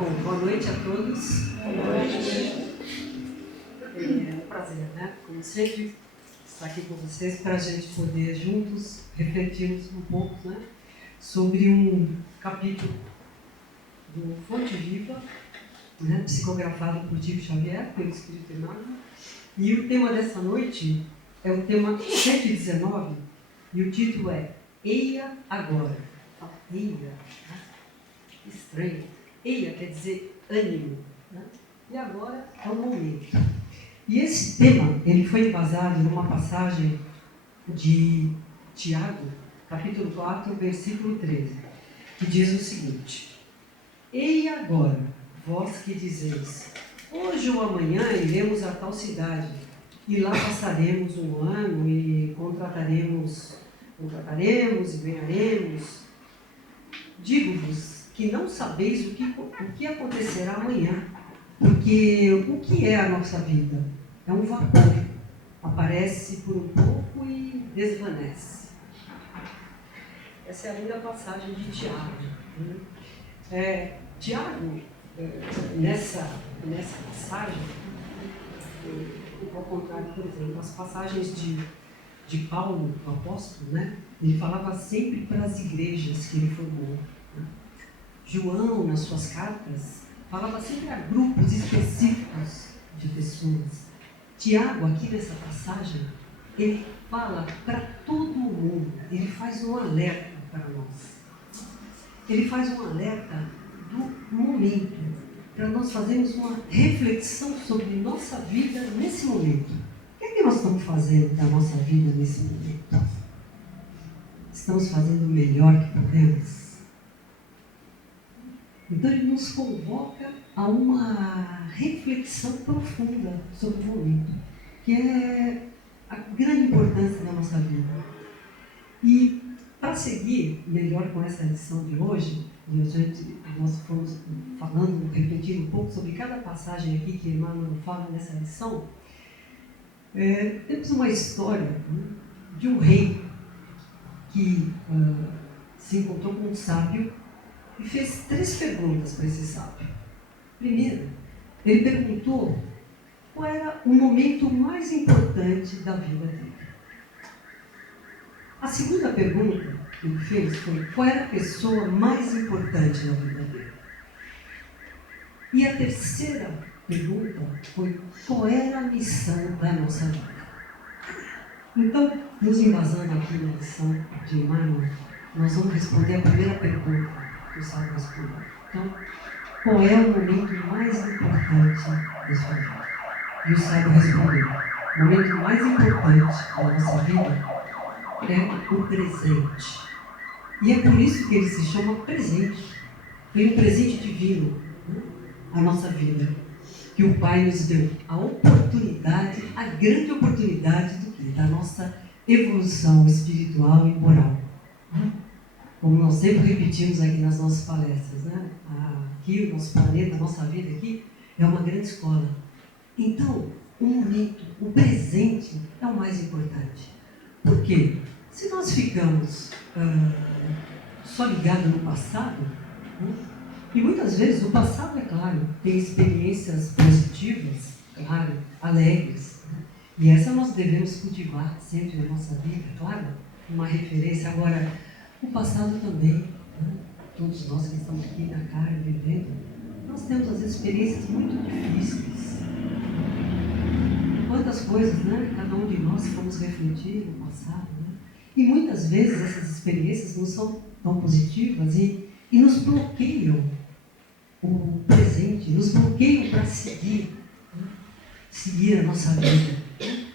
Bom, boa noite a todos. Boa noite. É um prazer, né? Como sempre, estar aqui com vocês para a gente poder juntos refletirmos um pouco, né, sobre um capítulo do Fonte Viva, né, psicografado por Chico Xavier, pelo Espírito Emmanuel. E o tema dessa noite é o tema 119 e o título é Eia Agora. Eia, né? Estranho. Eia quer dizer ânimo, né? E agora é o momento. E esse tema, ele foi embasado numa passagem de Tiago, capítulo 4, versículo 13, que diz o seguinte: Eia agora, vós que dizeis, hoje ou amanhã iremos a tal cidade, e lá passaremos um ano e contrataremos e ganharemos. Digo-vos que não sabeis o que acontecerá amanhã, porque o que é a nossa vida? É um vapor, aparece por um pouco e desvanece. Essa é a linda passagem de Tiago. Tiago, nessa passagem, ao contrário, por exemplo, as passagens de Paulo, o apóstolo, né? Ele falava sempre para as igrejas que ele formou. Né? João, nas suas cartas, falava sempre a grupos específicos de pessoas. Tiago, aqui nessa passagem, ele fala para todo mundo, ele faz um alerta para nós. Ele faz um alerta do momento, para nós fazermos uma reflexão sobre nossa vida nesse momento. O que é que nós estamos fazendo da nossa vida nesse momento? Estamos fazendo o melhor que podemos? Então ele nos convoca a uma reflexão profunda sobre o momento, que é a grande importância da nossa vida. E para seguir melhor com essa lição de hoje, nós fomos falando, refletindo um pouco sobre cada passagem aqui que Emmanuel fala nessa lição. Temos uma história, né, de um rei que se encontrou com um sábio e fez 3 perguntas para esse sábio. Primeiro, ele perguntou qual era o momento mais importante da vida dele. A segunda pergunta que ele fez foi qual era a pessoa mais importante da vida dele. E a terceira pergunta foi qual era a missão da nossa vida. Então, nos embasando aqui na lição de Emmanuel, nós vamos responder a primeira pergunta que o sábio respondeu. Então, qual é o momento mais importante da sua vida? E o sábio respondeu: o momento mais importante da nossa vida é o presente. E é por isso que ele se chama presente. Foi um presente divino, né? A nossa vida, que o Pai nos deu a oportunidade, a grande oportunidade da nossa evolução espiritual e moral. Como nós sempre repetimos aqui nas nossas palestras, né? Aqui, o nosso planeta, a nossa vida aqui, é uma grande escola. Então, o momento, o presente é o mais importante. Por quê? Se nós ficamos só ligados no passado, né? E muitas vezes o passado, é claro, tem experiências positivas, claro, alegres, né? E essa nós devemos cultivar sempre na nossa vida, claro, uma referência. Agora, o passado também, né? Todos nós que estamos aqui na carne vivendo, nós temos as experiências muito difíceis. Quantas coisas, né? Cada um de nós fomos refletir no passado, né? E muitas vezes essas experiências não são tão positivas e nos bloqueiam o presente, nos bloqueiam para seguir a nossa vida.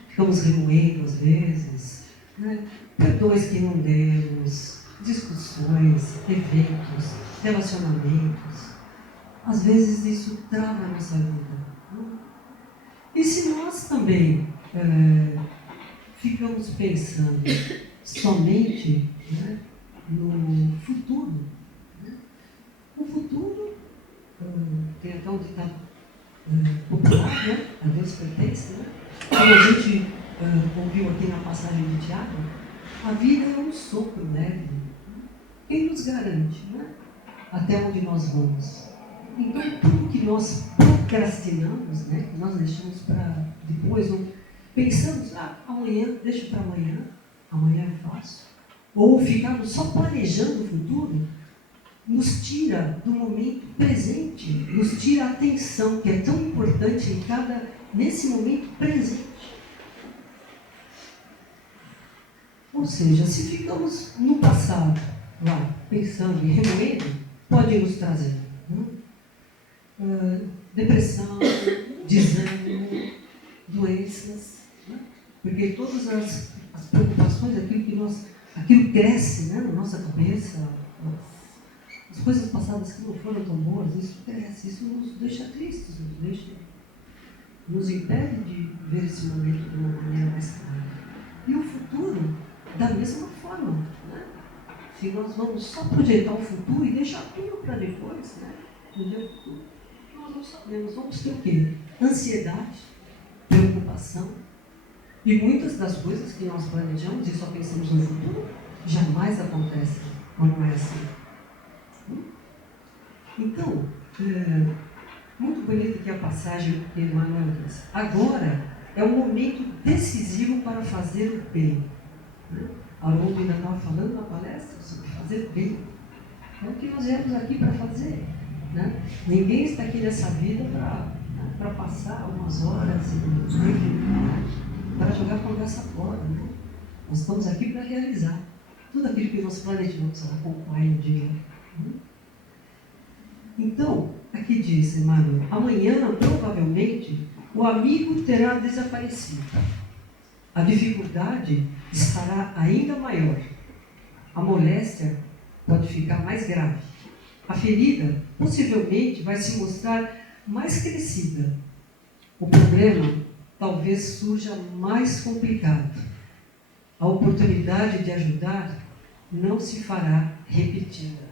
Ficamos remoendo às vezes, né? Perdões que não demos, discussões, eventos, relacionamentos. Às vezes isso trava a nossa vida. E se nós também ficamos pensando somente, né, no futuro, né? O futuro tem até um ditado popular, né? A Deus pertence, né? Como a gente ouviu aqui na passagem de Tiago, a vida é um sopro leve. Quem nos garante, né? Até onde nós vamos? Então, nós procrastinamos, né? Que nós deixamos para depois, ou pensamos, amanhã, deixa para amanhã eu faço. Ou ficamos só planejando o futuro, nos tira do momento presente, nos tira a atenção que é tão importante nesse momento presente. Ou seja, se ficamos no passado, lá, pensando e remoendo, pode nos trazer depressão, desânimo, doenças, né? Porque todas as preocupações, aquilo cresce, né, na nossa cabeça, as coisas passadas que não foram tão boas, isso cresce, isso nos deixa tristes, nos impede de ver esse momento de uma maneira mais clara. E o futuro, da mesma forma, né? Se nós vamos só projetar o futuro e deixar tudo para depois, né? No dia futuro, nós não sabemos, vamos ter o quê? Ansiedade, preocupação, e muitas das coisas que nós planejamos e só pensamos no futuro, jamais acontecem, ou não é assim. Então, muito bonita aqui a passagem que Emmanuel diz. Agora é um momento decisivo para fazer o bem. Haroldo ainda estava falando na palestra sobre fazer bem. É o que nós viemos aqui para fazer. Né? Ninguém está aqui nessa vida para passar umas horas para jogar a conversa fora. Né? Nós estamos aqui para realizar tudo aquilo que nós planejamos com o Pai um dia. Então, aqui diz Emmanuel, amanhã, provavelmente, o amigo terá desaparecido. A dificuldade estará ainda maior. A moléstia pode ficar mais grave. A ferida, possivelmente, vai se mostrar mais crescida. O problema talvez surja mais complicado. A oportunidade de ajudar não se fará repetida.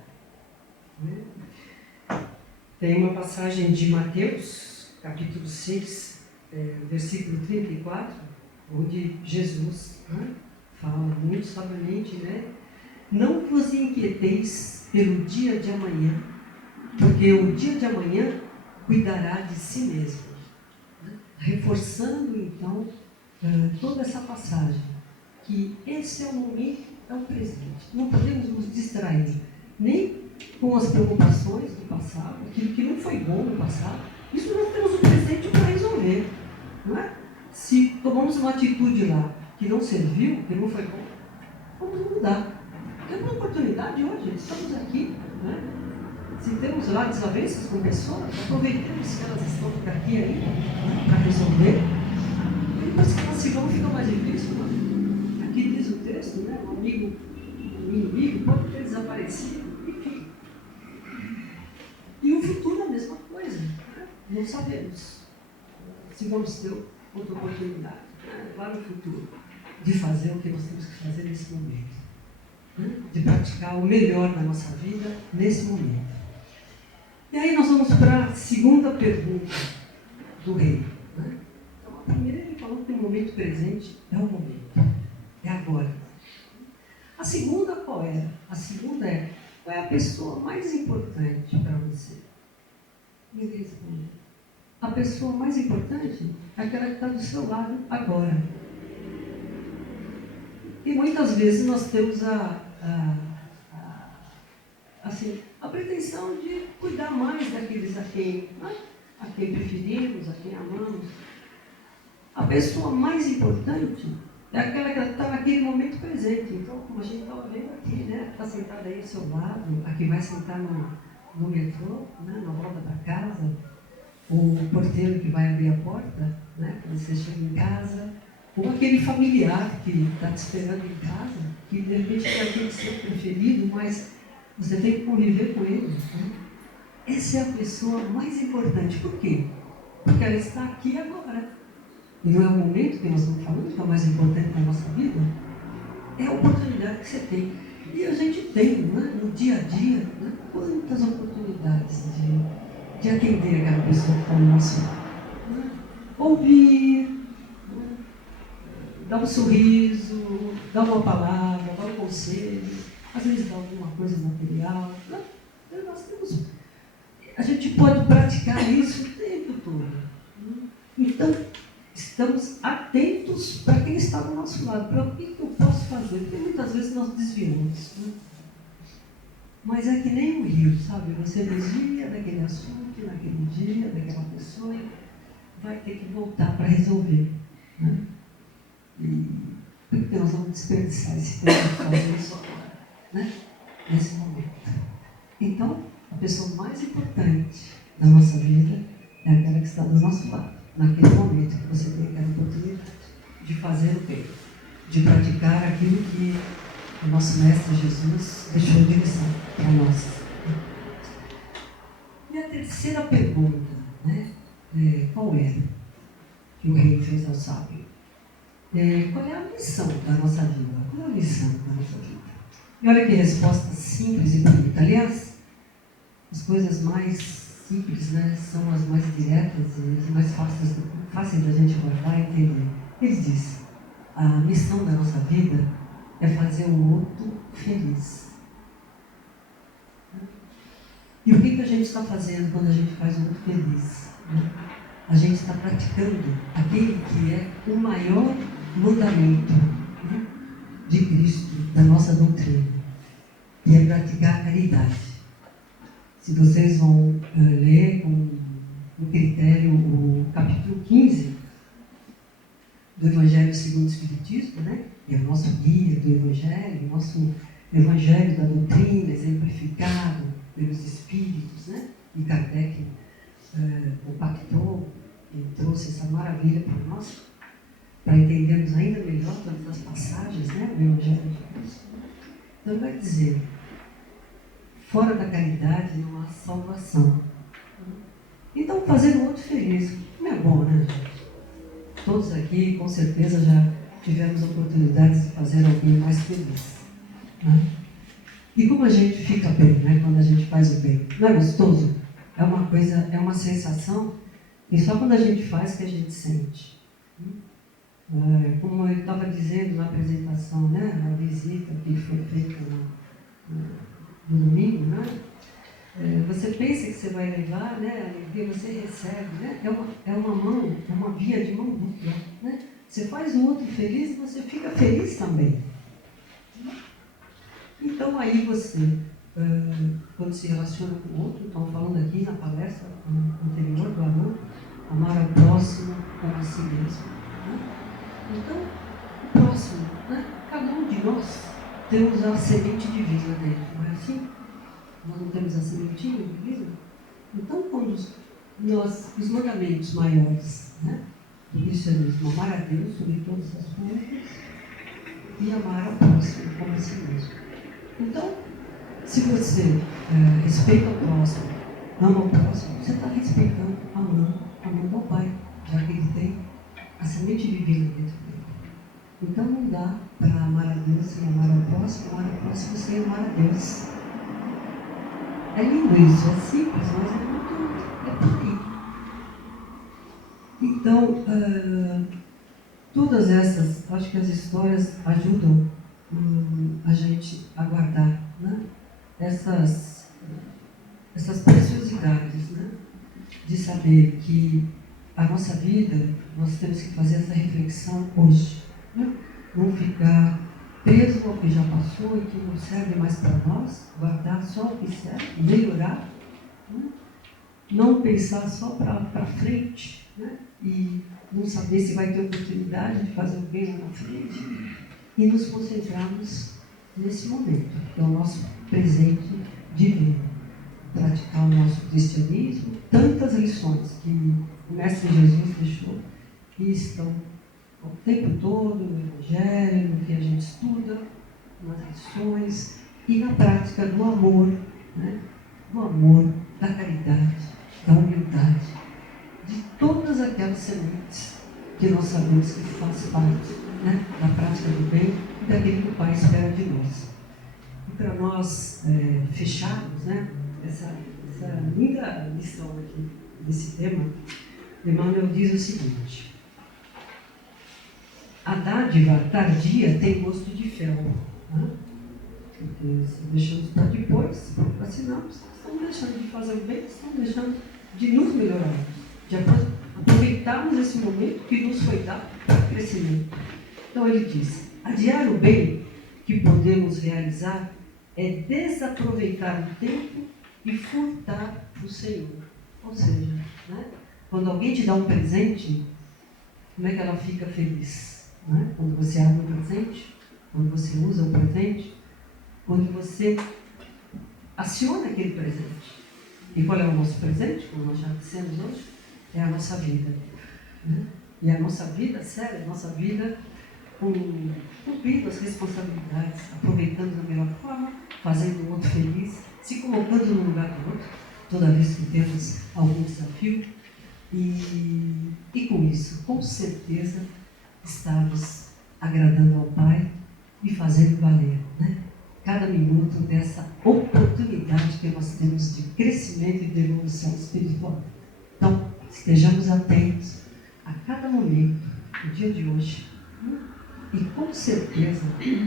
Tem uma passagem de Mateus, capítulo 6, versículo 34, onde Jesus fala muito sabiamente, né? Não vos inquieteis pelo dia de amanhã, porque o dia de amanhã cuidará de si mesmo. Reforçando, então, toda essa passagem, que esse é o momento, é o presente. Não podemos nos distrair, nem com as preocupações do passado, aquilo que não foi bom no passado. Isso nós temos o presente para resolver, não é? Se tomamos uma atitude lá que não serviu, que não foi bom, vamos mudar. Temos uma oportunidade hoje, estamos aqui, né? Se temos lá desavenças com pessoas, aproveitemos que elas estão por aqui ainda, né, para resolver. E depois que elas se vão, fica mais difícil. Né? Aqui diz o texto, né? O inimigo pode ter desaparecido, enfim. E o futuro é a mesma coisa. Né? Não sabemos se vamos ter outra oportunidade, né, lá no futuro, de fazer o que nós temos que fazer nesse momento. Né? De praticar o melhor da nossa vida nesse momento. E aí nós vamos para a segunda pergunta do rei. Né? Então, a primeira ele falou que o momento presente é o momento, é agora. A segunda qual é? A segunda é, qual é a pessoa mais importante para você? Ninguém respondeu. A pessoa mais importante é aquela que está do seu lado agora. E muitas vezes nós temos a pretensão de cuidar mais daqueles a quem preferimos, a quem amamos. A pessoa mais importante é aquela que está naquele momento presente. Então, como a gente estava vendo aqui, né? Está sentada aí ao seu lado, a que vai sentar no metrô, né? Na volta para casa, o porteiro que vai abrir a porta, né? Quando você chega em casa, ou aquele familiar que está te esperando em casa, que de repente é aquele seu preferido, mas você tem que conviver com ele. Né? Essa é a pessoa mais importante. Por quê? Porque ela está aqui agora. E não é o momento que nós estamos falando que é o mais importante na nossa vida? É a oportunidade que você tem. E a gente tem, né? No dia a dia, né? Quantas oportunidades de atender aquela pessoa que está ao nosso lado. Né? Ouvir, né? Dar um sorriso, dar uma palavra, dar um conselho. Às vezes dá alguma coisa material. Nós temos, a gente gente pode praticar isso o tempo todo. Então, estamos atentos para quem está do nosso lado, para o que eu posso fazer, porque muitas vezes nós desviamos. Mas é que nem um rio, sabe? Você desvia daquele assunto, naquele dia, daquela pessoa, e vai ter que voltar para resolver. E por que nós vamos desperdiçar esse tempo de fazer isso agora, nesse momento? Então, a pessoa mais importante da nossa vida é aquela que está do nosso lado, naquele momento que você tem aquela oportunidade de fazer o bem, de praticar aquilo que o nosso Mestre Jesus deixou de lição para nós. E a terceira pergunta, qual era que o rei fez ao sábio? Qual é a missão da nossa vida? Qual é a missão da nossa vida? E olha que resposta simples e bonita. Aliás, as coisas mais simples, são as mais diretas e as mais fáceis da gente guardar e entender. Ele diz, a missão da nossa vida é fazer o outro feliz. E o que a gente está fazendo quando a gente faz o outro feliz? A gente está praticando aquele que é o maior mandamento de Cristo, da nossa doutrina, e é praticar a caridade. Se vocês vão ler com critério o capítulo 15 do Evangelho segundo o Espiritismo, que é o nosso guia do Evangelho, o nosso Evangelho da doutrina, exemplificado pelos Espíritos, e Kardec compactou e trouxe essa maravilha para nós, para entendermos ainda melhor todas as passagens do Evangelho de Deus. Então, vai dizer, fora da caridade não há salvação. Então, fazer o outro feliz não é bom, gente? Todos aqui, com certeza, já tivemos oportunidades de fazer alguém mais feliz. E como a gente fica bem, quando a gente faz o bem? Não é gostoso? É uma coisa, é uma sensação que só quando a gente faz que a gente sente. Como eu estava dizendo na apresentação, na visita que foi feita no domingo, você pensa que você vai levar, a alegria, você recebe, é uma mão, é uma via de mão dupla, Você faz o outro feliz e você fica feliz também. Então aí você, quando se relaciona com o outro, estamos falando aqui na palestra anterior do amor, amar ao próximo como a si mesmo. Então, o próximo, cada um de nós temos a semente divina dentro, não é assim? Nós não temos a sementinha divina? Então, quando os mandamentos maiores do cristianismo, amar a Deus sobre todas as coisas e amar ao próximo como a si mesmo. Então, se você respeita o próximo, ama o próximo, você está respeitando, amando ao Pai, já que ele tem a semente divina dentro dele. Então não dá para amar a Deus sem amar ao próximo, amar ao próximo sem amar a Deus. É lindo isso, é simples, mas é por aí. Então, todas essas, acho que as histórias ajudam a gente a guardar essas preciosidades, de saber que a nossa vida, nós temos que fazer essa reflexão hoje. Não ficar preso ao que já passou e que não serve mais para nós, guardar só o que serve, melhorar, não pensar só para frente, e não saber se vai ter oportunidade de fazer o bem lá na frente, e nos concentrarmos nesse momento, que é o nosso presente divino. Praticar o nosso cristianismo, tantas lições que o Mestre Jesus deixou, que estão o tempo todo no Evangelho, no que a gente estuda, nas lições e na prática do amor, do amor, da caridade, da humildade, de todas aquelas sementes que nós sabemos que faz parte da prática do bem e daquilo que o Pai espera de nós. E para nós fecharmos essa linda lição aqui desse tema, Emmanuel diz o seguinte: a dádiva tardia tem gosto de fel, porque se deixamos para depois, se procrassinamos, estão deixando de fazer o bem, estão deixando de nos melhorar, de aproveitarmos esse momento que nos foi dado para crescimento. Então ele diz, adiar o bem que podemos realizar é desaproveitar o tempo e furtar o Senhor. Ou seja, né? Quando alguém te dá um presente, como é que ela fica feliz? Né? Quando você abre um presente, quando você usa um presente, quando você aciona aquele presente. E qual é o nosso presente, como nós já dissemos hoje? É a nossa vida. Né? E a nossa vida, sério, a nossa vida cumprindo as responsabilidades, aproveitando da melhor forma, fazendo o outro feliz, se colocando no lugar do outro, toda vez que temos algum desafio. E com isso, com certeza, estamos agradando ao Pai e fazendo valer, né? Cada minuto dessa oportunidade que nós temos de crescimento e de evolução espiritual. Então, estejamos atentos a cada momento, no dia de hoje, e com certeza,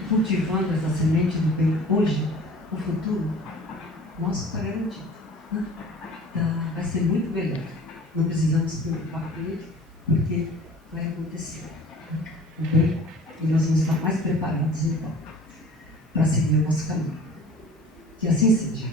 cultivando essa semente do bem hoje, o futuro nosso está garantido. Né? Então, vai ser muito melhor. Não precisamos nos preocupar com ele, porque vai acontecer. O bem, e nós vamos estar mais preparados então para seguir o nosso caminho. Que assim seja.